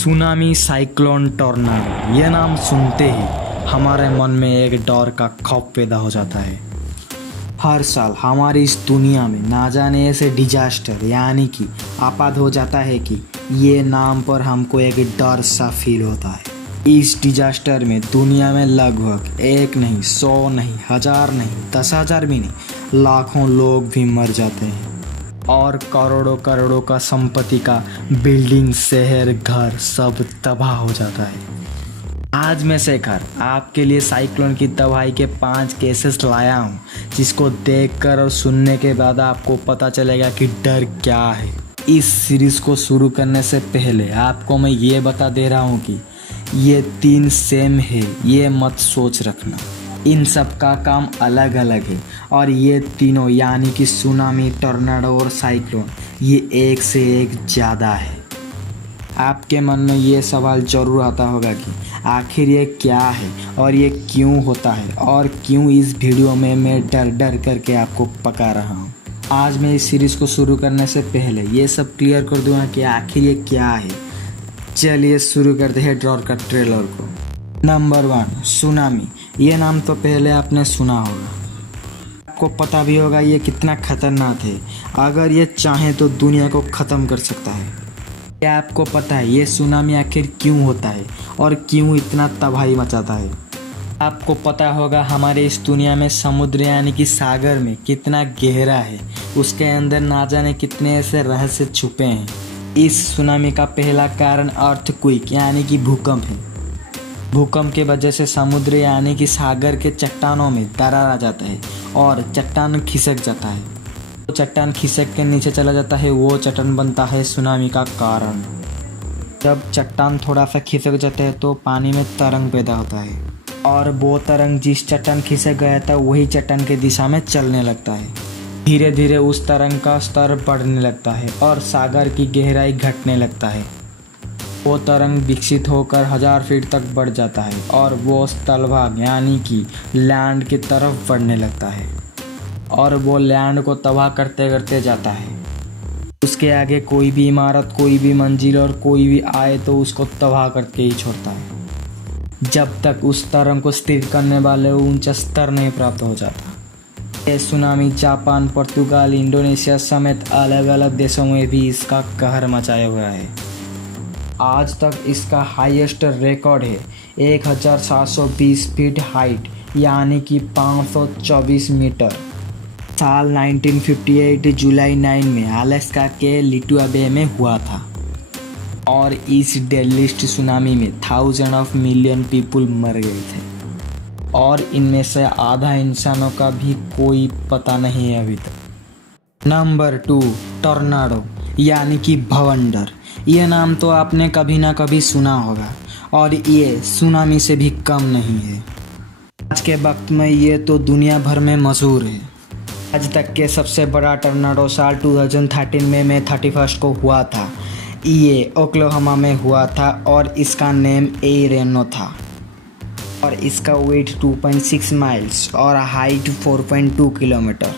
Tsunami, cyclone, tornado, ये नाम सुनते ही हमारे मन में एक डर का खौफ पैदा हो जाता है। हर साल हमारी इस दुनिया में ना जाने ऐसे डिजास्टर यानी कि आपात हो जाता है कि ये नाम पर हमको एक डर सा फील होता है। इस डिजास्टर में दुनिया में लगभग एक नहीं, 100 नहीं, 1000 नहीं, 10,000 भी नहीं, लाखों लोग भी मर जाते हैं और करोड़ों करोड़ों का संपत्ति का बिल्डिंग, शहर, घर सब तबाह हो जाता है। आज मैं शेखर आपके लिए साइक्लोन की तबाही के 5 केसेस लाया हूँ, जिसको देखकर और सुनने के बाद आपको पता चलेगा कि डर क्या है। इस सीरीज को शुरू करने से पहले आपको मैं ये बता दे रहा हूँ कि ये 3 सेम है, ये मत सोच रखना। इन सब का काम अलग अलग है और ये तीनों यानी कि सुनामी, टॉर्नाडो और साइक्लोन ये एक से एक ज़्यादा है। आपके मन में ये सवाल ज़रूर आता होगा कि आखिर ये क्या है और ये क्यों होता है और क्यों इस वीडियो में मैं डर डर करके आपको पका रहा हूँ। आज मैं इस सीरीज़ को शुरू करने से पहले ये सब क्लियर कर दूँगा कि आखिर ये क्या है। चलिए शुरू करते हैं डर का ट्रेलर को। Number 1, tsunami. ये नाम तो पहले आपने सुना होगा, आपको पता भी होगा ये कितना खतरनाक है। अगर ये चाहे तो दुनिया को ख़त्म कर सकता है। क्या आपको पता है ये सुनामी आखिर क्यों होता है और क्यों इतना तबाही मचाता है? आपको पता होगा हमारे इस दुनिया में समुद्र यानी कि सागर में कितना गहरा है, उसके अंदर ना जाने कितने ऐसे रहस्य छुपे हैं। इस सुनामी का पहला कारण अर्थक्वेक यानी कि भूकंप है। भूकंप के वजह से समुद्र यानी कि सागर के चट्टानों में दरार आ जाता है और चट्टान खिसक जाता है। तो चट्टान खिसक के नीचे चला जाता है, वो चट्टान बनता है सुनामी का कारण। जब चट्टान थोड़ा सा खिसक जाता है तो पानी में तरंग पैदा होता है और वो तरंग जिस चट्टान खिसक गया था वही चट्टान के दिशा में चलने लगता है। धीरे धीरे उस तरंग का स्तर बढ़ने लगता है और सागर की गहराई घटने लगता है। वो तरंग विकसित होकर 1000 फीट तक बढ़ जाता है और वो स्थलभाग यानी कि लैंड की तरफ बढ़ने लगता है और वो लैंड को तबाह करते करते जाता है। उसके आगे कोई भी इमारत, कोई भी मंजिल और कोई भी आए तो उसको तबाह करके ही छोड़ता है, जब तक उस तरंग को स्थिर करने वाले ऊंचा स्तर नहीं प्राप्त हो जाता। ये सुनामी जापान, पुर्तगाल, इंडोनेशिया समेत अलग अलग देशों में भी इसका कहर मचाया हुआ है। आज तक इसका हाईएस्ट रिकॉर्ड है 1720 फीट हाइट यानी कि 524 मीटर। साल 1958 जुलाई 9 में अलास्का के लिटुआ बे में हुआ था और इस डेडलिस्ट सुनामी में 1000 ऑफ मिलियन पीपल मर गए थे और इनमें से आधा इंसानों का भी कोई पता नहीं है अभी तक। नंबर 2, टॉर्नाडो यानी कि भवंडर। ये नाम तो आपने कभी ना कभी सुना होगा और ये सुनामी से भी कम नहीं है। आज के वक्त में ये तो दुनिया भर में मशहूर है। आज तक के सबसे बड़ा टॉर्नाडो साल 2013 में मई 31 को हुआ था। ये ओक्लाहोमा में हुआ था और इसका नेम ए रेनो था और इसका वेट 2.6 माइल्स और हाइट 4.2 किलोमीटर।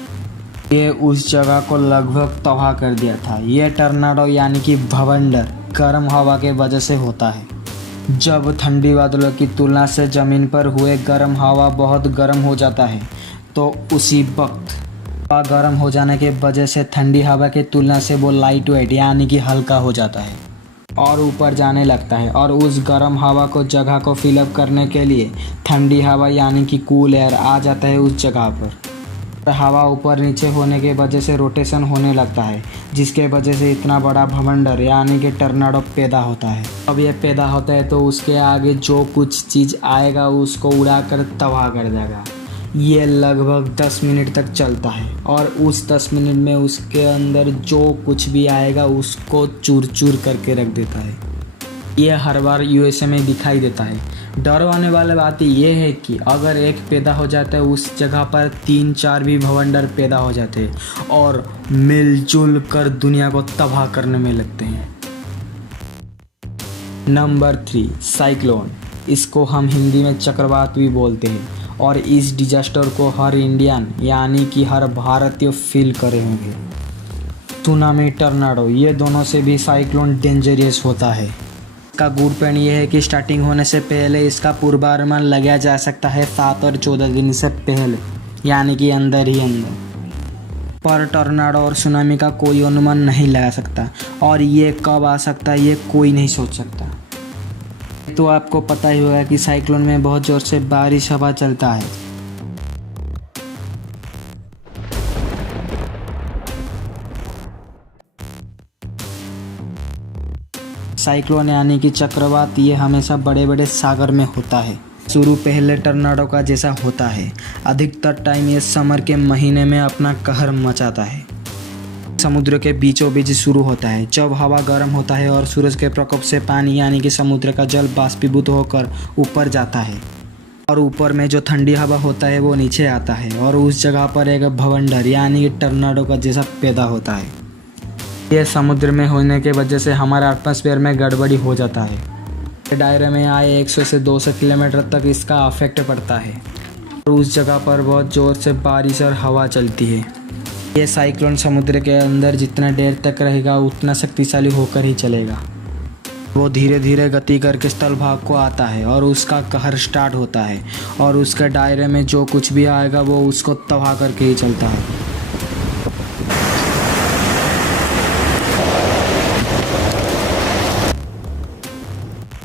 ये उस जगह को लगभग तबाह कर दिया था। ये टॉर्नाडो यानी कि भवंडर गर्म हवा के वजह से होता है। जब ठंडी बादलों की तुलना से ज़मीन पर हुए गर्म हवा बहुत गर्म हो जाता है तो उसी वक्त हवा गर्म हो जाने के वजह से ठंडी हवा की तुलना से वो लाइट वेट यानी कि हल्का हो जाता है और ऊपर जाने लगता है और उस गर्म हवा को जगह को फिलअप करने के लिए ठंडी हवा यानी कि कूल एयर आ जाता है उस जगह पर। हवा ऊपर नीचे होने के वजह से रोटेशन होने लगता है, जिसके वजह से इतना बड़ा भवंडर यानी कि टॉर्नाडो पैदा होता है। अब ये पैदा होता है तो उसके आगे जो कुछ चीज़ आएगा उसको उड़ाकर तबाह कर देगा। ये लगभग 10 मिनट तक चलता है और उस 10 मिनट में उसके अंदर जो कुछ भी आएगा उसको चूर चूर करके रख देता है। ये हर बार यूएसए में दिखाई देता है। डर आने वाली बात ये है कि अगर एक पैदा हो जाता है उस जगह पर 3-4 भी भवंडर पैदा हो जाते हैं और मिलजुल कर दुनिया को तबाह करने में लगते हैं। Number 3, cyclone. इसको हम हिंदी में चक्रवात भी बोलते हैं और इस डिजास्टर को हर इंडियन यानी कि हर भारतीय फील करे होंगे। सुनामी, टॉर्नाडो ये दोनों से भी साइक्लोन डेंजरियस होता है। इसका गुड पॉइंट ये है कि स्टार्टिंग होने से पहले इसका पूर्वानुमान लगाया जा सकता है 7 और 14 दिन से पहले, यानी कि अंदर ही अंदर। पर टॉर्नाडो और सुनामी का कोई अनुमान नहीं लगा सकता और ये कब आ सकता है ये कोई नहीं सोच सकता। तो आपको पता ही होगा कि साइक्लोन में बहुत ज़ोर से बारिश हवा चलता है। साइक्लोन यानी कि चक्रवात ये हमेशा बड़े बड़े सागर में होता है। शुरू पहले टॉर्नाडो का जैसा होता है। अधिकतर टाइम ये समर के महीने में अपना कहर मचाता है। समुद्र के बीचों बीच शुरू होता है जब हवा गर्म होता है और सूरज के प्रकोप से पानी यानी कि समुद्र का जल बाष्पीभूत होकर ऊपर जाता है और ऊपर में जो ठंडी हवा होता है वो नीचे आता है और उस जगह पर एक भवंडर यानी कि टॉर्नाडो का जैसा पैदा होता है। ये समुद्र में होने के वजह से हमारे एटमॉस्फेयर में गड़बड़ी हो जाता है। दायरे में आए 100 से 200 किलोमीटर तक इसका अफेक्ट पड़ता है और उस जगह पर बहुत ज़ोर से बारिश और हवा चलती है। ये साइक्लोन समुद्र के अंदर जितना देर तक रहेगा उतना शक्तिशाली होकर ही चलेगा। वो धीरे धीरे गति करके स्थल भाग को आता है और उसका कहर स्टार्ट होता है और उसके दायरे में जो कुछ भी आएगा वो उसको तबाह करके ही चलता है।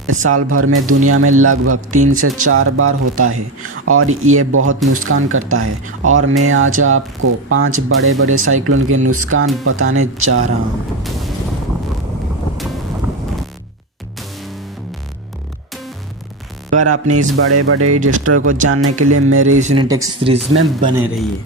साल भर में दुनिया में लगभग 3 से 4 बार होता है और ये बहुत नुकसान करता है। और मैं आज आपको 5 बड़े बड़े साइक्लोन के नुकसान बताने जा रहा हूँ। अगर आपने इस बड़े बड़े डिस्ट्रॉय को जानने के लिए मेरे इस यूनिटेक्स सीरीज में बने रहिए।